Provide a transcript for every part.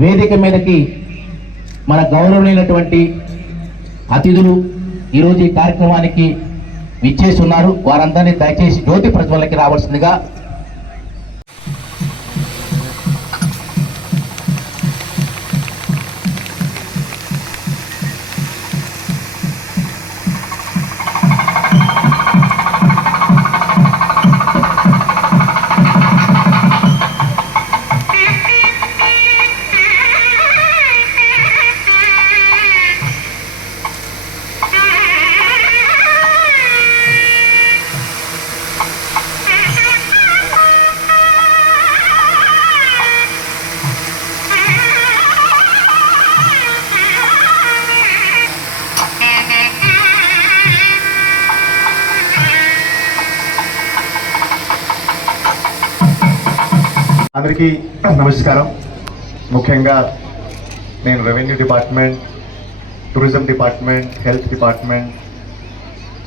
వేదిక మీదకి మన గౌరవమైనటువంటి అతిథులు ఈరోజు ఈ కార్యక్రమానికి విచ్చేసి ఉన్నారు. వారందరినీ దయచేసి జ్యోతి ప్రజ్వలకి రావాల్సిందిగా అందరికీ నమస్కారం. ముఖ్యంగా నేను revenue department tourism department health department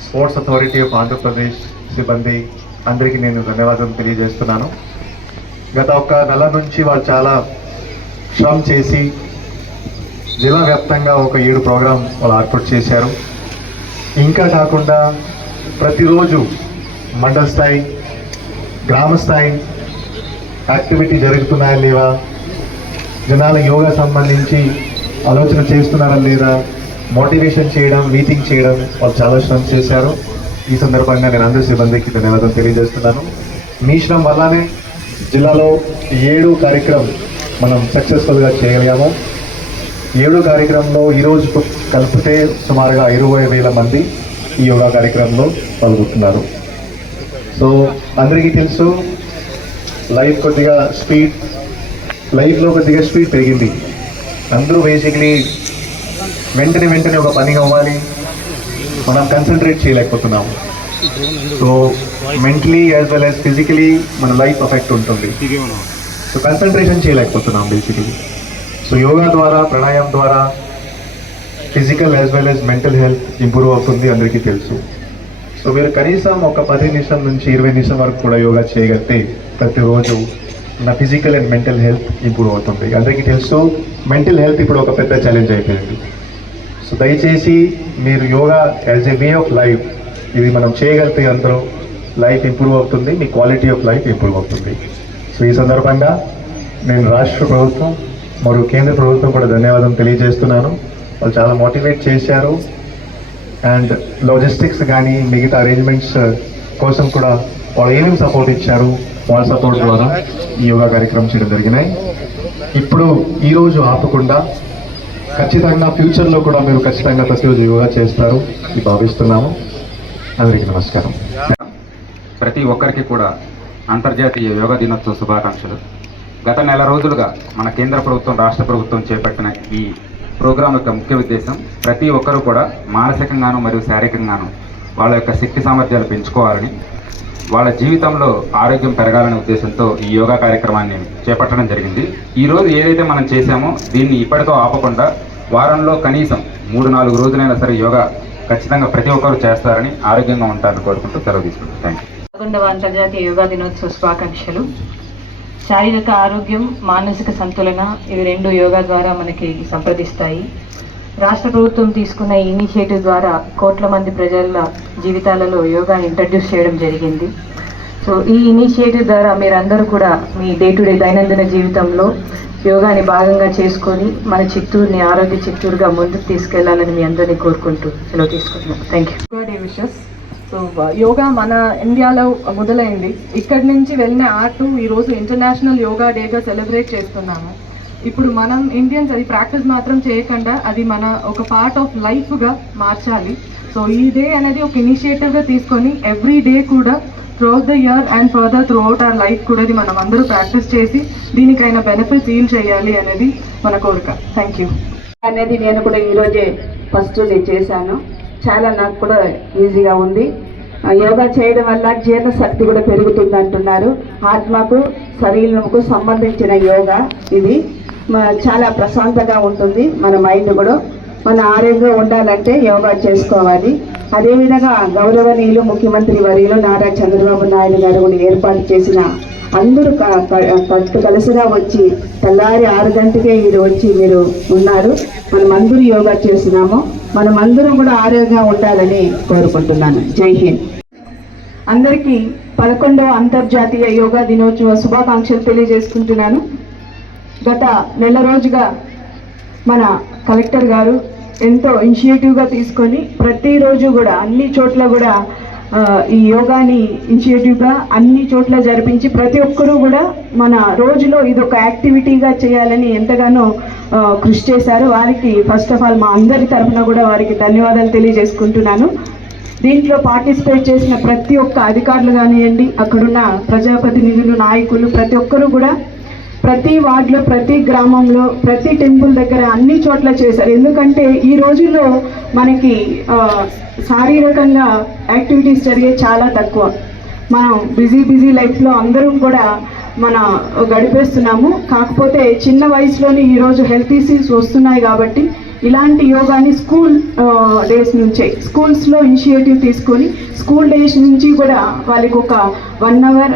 sports authority of Andhra Pradesh సిబ్బంది అందరికీ నేను ధన్యవాదాలు తెలియజేస్తున్నాను. గత ఒక నెల నుంచి వాళ్ళు చాలా శ్రమ చేసి జిల్లా వ్యాప్తంగా ఒక ఏడు ప్రోగ్రాం వాళ్ళు ఏర్పాటు చేశారు. ఇంకా కాకుండా ప్రతిరోజు మండల స్థాయి గ్రామ స్థాయి యాక్టివిటీ జరుగుతున్నాయా లేవా? జనాల యోగా సంబంధించి ఆలోచన చేస్తున్నారా లేదా? మోటివేషన్ చేయడం మీటింగ్ చేయడం వాళ్ళు చాలా శ్రమ చేశారు. ఈ సందర్భంగా నేను అందరి సిబ్బందికి ధన్యవాదాలు తెలియజేస్తున్నాను. మీ శ్రమ వల్లనే జిల్లాలో ఏడు కార్యక్రమం మనం సక్సెస్ఫుల్గా చేయగలిగాము. ఏడు కార్యక్రమంలో ఈరోజు కలిపితే సుమారుగా ఇరవై వేల మంది ఈ యోగా కార్యక్రమంలో పాల్గొంటున్నారు. సో అందరికీ తెలుసు లైఫ్ కొద్దిగా స్పీడ్ లైఫ్లో కొద్దిగా స్పీడ్ పెరిగింది. అందరూ బేసిక్లీ వెంటనే వెంటనే ఒక పని అవ్వాలి. మనం కన్సన్ట్రేట్ చేయలేకపోతున్నాం so mentally as well as physically మన లైఫ్ ఎఫెక్ట్ ఉంటుంది. సో కన్సన్ట్రేషన్ చేయలేకపోతున్నాం బేసికలీ సో యోగా ద్వారా ప్రాణాయామం ద్వారా physical as well as mental health improve అవుతుంది అందరికీ తెలుసు. సో మీరు కనీసం ఒక పది నిమిషం నుంచి ఇరవై నిమిషం వరకు కూడా యోగా చేయగలిగితే ప్రతిరోజు నా physical and mental health improve అవుతుంది అందరికీ తెలుసు మెంటల్ హెల్త్ ఇప్పుడు ఒక పెద్ద ఛాలెంజ్ అయిపోయింది. సో దయచేసి మీరు yoga as a way of life ఇది మనం చేయగలిగితే అందరూ లైఫ్ ఇంప్రూవ్ అవుతుంది మీ క్వాలిటీ ఆఫ్ లైఫ్ ఇంప్రూవ్ అవుతుంది. సో ఈ సందర్భంగా నేను రాష్ట్ర ప్రభుత్వం మరియు కేంద్ర ప్రభుత్వం కూడా ధన్యవాదం తెలియజేస్తున్నాను. వాళ్ళు చాలా మోటివేట్ చేశారు. అండ్ లాజిస్టిక్స్ కానీ మిగతా అరేంజ్మెంట్స్ uh, కోసం కూడా వాళ్ళు ఏమేమి సపోర్ట్ ఇచ్చారు వాళ్ళ సపోర్ట్ ద్వారా ఈ యోగా కార్యక్రమం చేయడం జరిగినాయి. ఇప్పుడు ఈరోజు ఆపకుండా ఖచ్చితంగా ఫ్యూచర్లో కూడా మీరు ఖచ్చితంగా ప్రతిరోజు యోగా చేస్తారు ఇది భావిస్తున్నాము. అందరికీ నమస్కారం. ప్రతి ఒక్కరికి కూడా అంతర్జాతీయ యోగా దినోత్సవ శుభాకాంక్షలు. గత నెల రోజులుగా మన కేంద్ర ప్రభుత్వం రాష్ట్ర ప్రభుత్వం చేపట్టిన ఈ ప్రోగ్రాం యొక్క ముఖ్య ఉద్దేశం ప్రతి ఒక్కరూ కూడా మానసికంగాను మరియు శారీరకంగాను వాళ్ళ యొక్క శక్తి సామర్థ్యాలు పెంచుకోవాలని వాళ్ళ జీవితంలో ఆరోగ్యం పెరగాలనే ఉద్దేశంతో ఈ యోగా కార్యక్రమాన్ని చేపట్టడం జరిగింది. ఈ రోజు ఏదైతే మనం చేశామో దీన్ని ఇప్పటితో ఆపకుండా వారంలో కనీసం మూడు నాలుగు రోజులైనా సరే యోగా ఖచ్చితంగా ప్రతి ఒక్కరు చేస్తారని ఆరోగ్యంగా ఉంటారని కోరుకుంటూ సెలవు తీసుకుంటాం థ్యాంక్ యూ పదకొండవ అంతర్జాతీయ యోగా దినోత్సవ శుభాకాంక్షలు. శారీరక ఆరోగ్యం మానసిక సంతులన ఇవి రెండు యోగా ద్వారా మనకి సంప్రదిస్తాయి. రాష్ట్ర ప్రభుత్వం తీసుకున్న ఈ ఇనిషియేటివ్ ద్వారా కోట్ల మంది ప్రజల జీవితాలలో యోగా ఇంట్రడ్యూస్ చేయడం జరిగింది. సో ఈ ఇనిషియేటివ్ ద్వారా మీరందరూ కూడా మీ డే టు డే దైనందిన జీవితంలో యోగాని భాగంగా చేసుకొని మన చిత్తూరుని ఆరోగ్య చిత్తూరుగా ముందుకు తీసుకెళ్ళాలని మీ అందరినీ కోరుకుంటూ సెలవు తీసుకుంటున్నాను thank you day wishes so yoga మన ఇండియాలో మొదలైంది. ఇక్కడి నుంచి వెళ్ళిన ఆర్ట్ ఈరోజు ఇంటర్నేషనల్ యోగా డేగా సెలబ్రేట్ చేస్తున్నాము. ఇప్పుడు మనం ఇండియన్స్ అది ప్రాక్టీస్ మాత్రం చేయకుండా అది మన ఒక పార్ట్ ఆఫ్ లైఫ్గా మార్చాలి. సో ఈ డే అనేది ఒక ఇనిషియేటివ్గా తీసుకొని ఎవ్రీ డే కూడా throughout the year and further throughout our life కూడా ఇది మనం అందరూ ప్రాక్టీస్ చేసి దీనికైనా బెనిఫిట్స్ ఫీల్ చేయాలి అనేది మన కోరిక. థ్యాంక్ యూ అనేది నేను కూడా ఈరోజే ఫస్ట్ నేను చేశాను. చాలా నాకు కూడా ఈజీగా ఉంది. యోగా చేయడం వల్ల జీర్ణశక్తి కూడా పెరుగుతుంది అంటున్నారు. ఆత్మకు శరీరంకు సంబంధించిన యోగా ఇది. చాలా ప్రశాంతంగా ఉంటుంది మన మైండ్ కూడా. మన ఆరోగ్యంగా ఉండాలంటే యోగా చేసుకోవాలి. అదేవిధంగా గౌరవనీయులు ముఖ్యమంత్రి వర్యులు నారా చంద్రబాబు నాయుడు గారు కూడా ఏర్పాటు చేసిన అందరూ క- కట్టు కలిసిగా వచ్చి తెల్లారి ఆరు గంటకే మీరు వచ్చి మీరు ఉన్నారు. మనం అందరూ యోగా చేస్తున్నాము. మనం అందరం కూడా ఆరోగ్యంగా ఉండాలని కోరుకుంటున్నాను. జై హింద్. అందరికీ పదకొండవ అంతర్జాతీయ యోగా దినోత్సవ శుభాకాంక్షలు తెలియజేసుకుంటున్నాను. గత నెల రోజుగా మన కలెక్టర్ గారు ఎంతో ఇనిషియేటివ్గా తీసుకొని ప్రతిరోజు కూడా అన్ని చోట్ల కూడా ఈ యోగాని ఇనిషియేటివ్గా అన్ని చోట్ల జరిపించి ప్రతి ఒక్కరూ కూడా మన రోజులో ఇది ఒక యాక్టివిటీగా చేయాలని ఎంతగానో కృషి చేశారు. వారికి ఫస్ట్ ఆఫ్ ఆల్ మా అందరి తరఫున కూడా వారికి ధన్యవాదాలు తెలియజేసుకుంటున్నాను. దీంట్లో పార్టిసిపేట్ చేసిన ప్రతి ఒక్క అధికారులు కానివ్వండి అక్కడున్న ప్రజాప్రతినిధులు నాయకులు ప్రతి ఒక్కరూ కూడా ప్రతి వార్డులో ప్రతి గ్రామంలో ప్రతి టెంపుల్ దగ్గర అన్ని చోట్ల చేశారు. ఎందుకంటే ఈ రోజుల్లో మనకి శారీరకంగా యాక్టివిటీస్ జరిగే చాలా తక్కువ. మనం బిజీ బిజీ లైఫ్లో అందరం కూడా మన గడిపేస్తున్నాము. కాకపోతే చిన్న వయసులోనే ఈరోజు హెల్త్ ఇష్యూస్ వస్తున్నాయి కాబట్టి ఇలాంటి యోగాని స్కూల్ డేస్ నుంచే స్కూల్స్లో ఇనిషియేటివ్ తీసుకొని స్కూల్ డేస్ నుంచి కూడా వాళ్ళకి ఒక one hour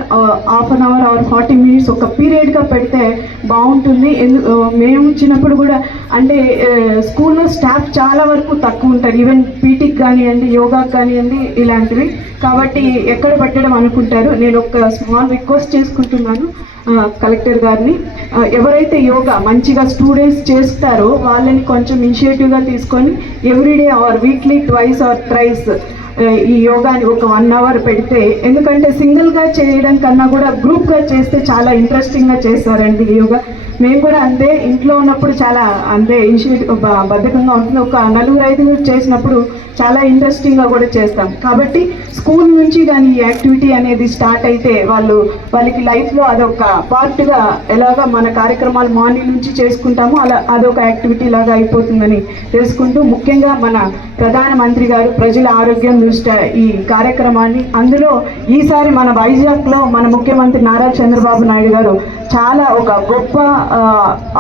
half an hour or forty minutes ఒక పీరియడ్గా పెడితే బాగుంటుంది. ఎందు మేము చిన్నప్పుడు కూడా అంటే స్కూల్లో స్టాఫ్ చాలా వరకు తక్కువ ఉంటారు. ఈవెన్ పీటీకి కానివ్వండి యోగాకి కానివ్వండి ఇలాంటివి. కాబట్టి ఎక్కడ పెట్టడం అనుకుంటారు? నేను ఒక స్మాల్ రిక్వెస్ట్ చేసుకుంటున్నాను కలెక్టర్ గారిని. ఎవరైతే యోగా మంచిగా స్టూడెంట్స్ చేస్తారో వాళ్ళని కొంచెం ఇనిషియేటివ్గా తీసుకొని everyday or weekly twice or thrice ఈ యోగాని ఒక వన్ అవర్ పెడితే ఎందుకంటే సింగిల్గా చేయడం కన్నా కూడా గ్రూప్గా చేస్తే చాలా ఇంట్రెస్టింగ్గా చేస్తారండి ఈ యోగా. మేము కూడా అంతే ఇంట్లో ఉన్నప్పుడు చాలా అంతే ఇన్షియేట్ బద్ధకంగా ఉంటుంది ఒక నలుగురు ఐదుగురు చేసినప్పుడు చాలా ఇంట్రెస్టింగ్గా కూడా చేస్తాం. కాబట్టి స్కూల్ నుంచి కానీ ఈ యాక్టివిటీ అనేది స్టార్ట్ అయితే వాళ్ళు వాళ్ళకి లైఫ్లో అదొక పార్ట్గా ఎలాగా మన కార్యక్రమాలు మార్నింగ్ నుంచి చేసుకుంటామో అలా అదొక యాక్టివిటీ లాగా అయిపోతుందని తెలుసుకుంటూ ముఖ్యంగా మన ప్రధానమంత్రి గారు ప్రజల ఆరోగ్యం దృష్ట్యా ఈ కార్యక్రమాన్ని. అందులో ఈసారి మన వైజాగ్లో మన ముఖ్యమంత్రి నారా చంద్రబాబు నాయుడు గారు చాలా ఒక గొప్ప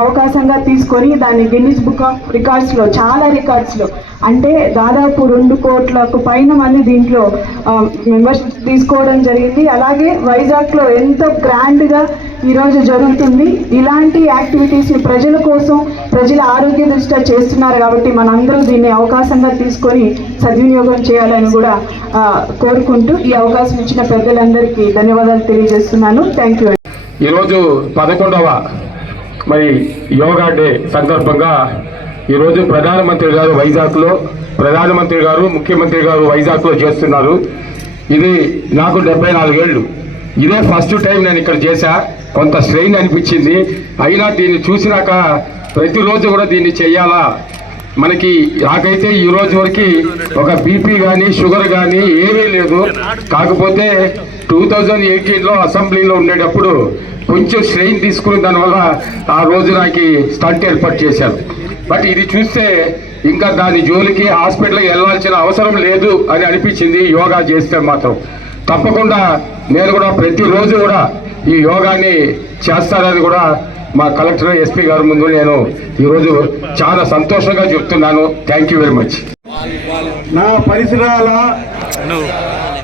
అవకాశంగా తీసుకొని దాన్ని గిన్నిస్ బుక్ ఆఫ్ రికార్డ్స్లో చాలా రికార్డ్స్లో అంటే దాదాపు రెండు కోట్లకు పైన మంది దీంట్లో మెంబర్స్ తీసుకోవడం జరిగింది. అలాగే వైజాగ్లో ఎంతో గ్రాండ్గా ఈరోజు జరుగుతుంది. ఇలాంటి యాక్టివిటీస్ని ప్రజల కోసం ప్రజల ఆరోగ్య దృష్ట్యా చేస్తున్నారు కాబట్టి మనందరూ దీన్ని అవకాశంగా తీసుకొని సద్వినియోగం చేయాలని కూడా కోరుకుంటూ ఈ అవకాశం ఇచ్చిన పెద్దలందరికీ ధన్యవాదాలు తెలియజేస్తున్నాను. థ్యాంక్ యూ ఈరోజు పదకొండవ మరి యోగా డే సందర్భంగా ఈరోజు ప్రధానమంత్రి గారు వైజాగ్లో ప్రధానమంత్రి గారు ముఖ్యమంత్రి గారు వైజాగ్లో చేస్తున్నారు. ఇది నాకు డెబ్బై నాలుగేళ్ళు. ఇదే ఫస్ట్ టైం నేను ఇక్కడ చేశా. కొంత స్ట్రెయిన్ అనిపించింది. అయినా దీన్ని చూసినాక ప్రతిరోజు కూడా దీన్ని చెయ్యాలా మనకి నాకైతే ఈ రోజు వరకు ఒక బీపీ కానీ షుగర్ కానీ ఏమీ లేదు. కాకపోతే టూ థౌజండ్ ఎయిటీన్లో అసెంబ్లీలో ఉండేటప్పుడు కొంచెం స్ట్రెయిన్ తీసుకుని దానివల్ల ఆ రోజు నాకు స్టంట్ ఏర్పాటు చేశారు. బట్ ఇది చూస్తే ఇంకా దాని జోలికి హాస్పిటల్కి వెళ్ళాల్సిన అవసరం లేదు అని అనిపించింది యోగా చేస్తే మాత్రం. తప్పకుండా నేను కూడా ప్రతిరోజు కూడా ఈ యోగాని చేస్తారని కూడా మా కలెక్టర్ ఎస్పీ గారి ముందు నేను ఈరోజు చాలా సంతోషంగా చెప్తున్నాను. Thank you very much. నా పరిసరాల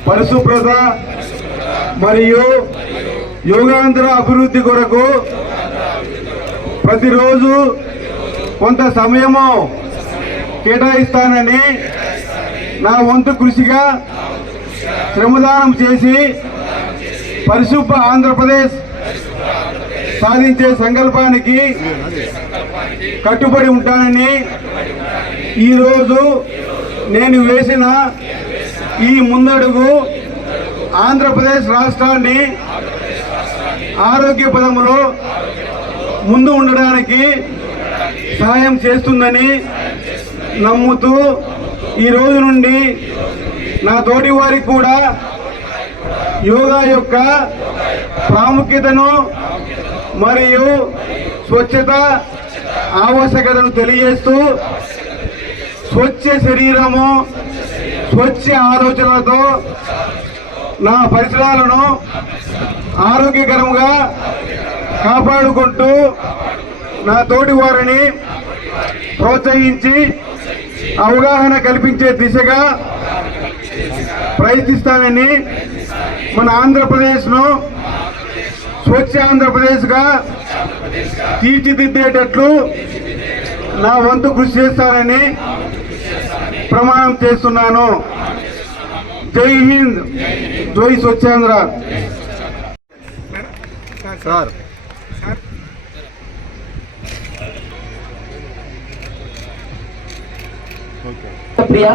పరిశుభ్రత మరియు యోగాంతర అభివృద్ధి కొరకు ప్రతిరోజు కొంత సమయము కేటాయిస్తానని నా వంతు కృషిగా శ్రమదానం చేసి పరిశుభ్ర ఆంధ్రప్రదేశ్ సాధించే సంకల్పానికి కట్టుబడి ఉంటానని ఈరోజు నేను వేసిన ఈ ముందడుగు ఆంధ్రప్రదేశ్ రాష్ట్రాన్ని ఆరోగ్య పదములో ముందు ఉండడానికి సహాయం చేస్తుందని నమ్ముతూ ఈ రోజు నుండి నా తోటి వారికి కూడా యోగా యొక్క ప్రాముఖ్యతను మరియు స్వచ్ఛత ఆవశ్యకతను తెలియజేస్తూ స్వచ్ఛ శరీరము స్వచ్ఛ ఆలోచనలతో నా పరిసరాలను ఆరోగ్యకరంగా కాపాడుకుంటూ నా తోటి వారిని ప్రోత్సహించి అవగాహన కల్పించే దిశగా ప్రయత్నిస్తానని మన ఆంధ్రప్రదేశ్ను స్వచ్ఛ ఆంధ్రప్రదేశ్గా తీర్చిదిద్దేటట్లు నా వంతు కృషి చేస్తానని ప్రమాణం చేస్తున్నాను. జై హింద్ జై స్వచ్ఛాంధ్ర సార్ ప్రియ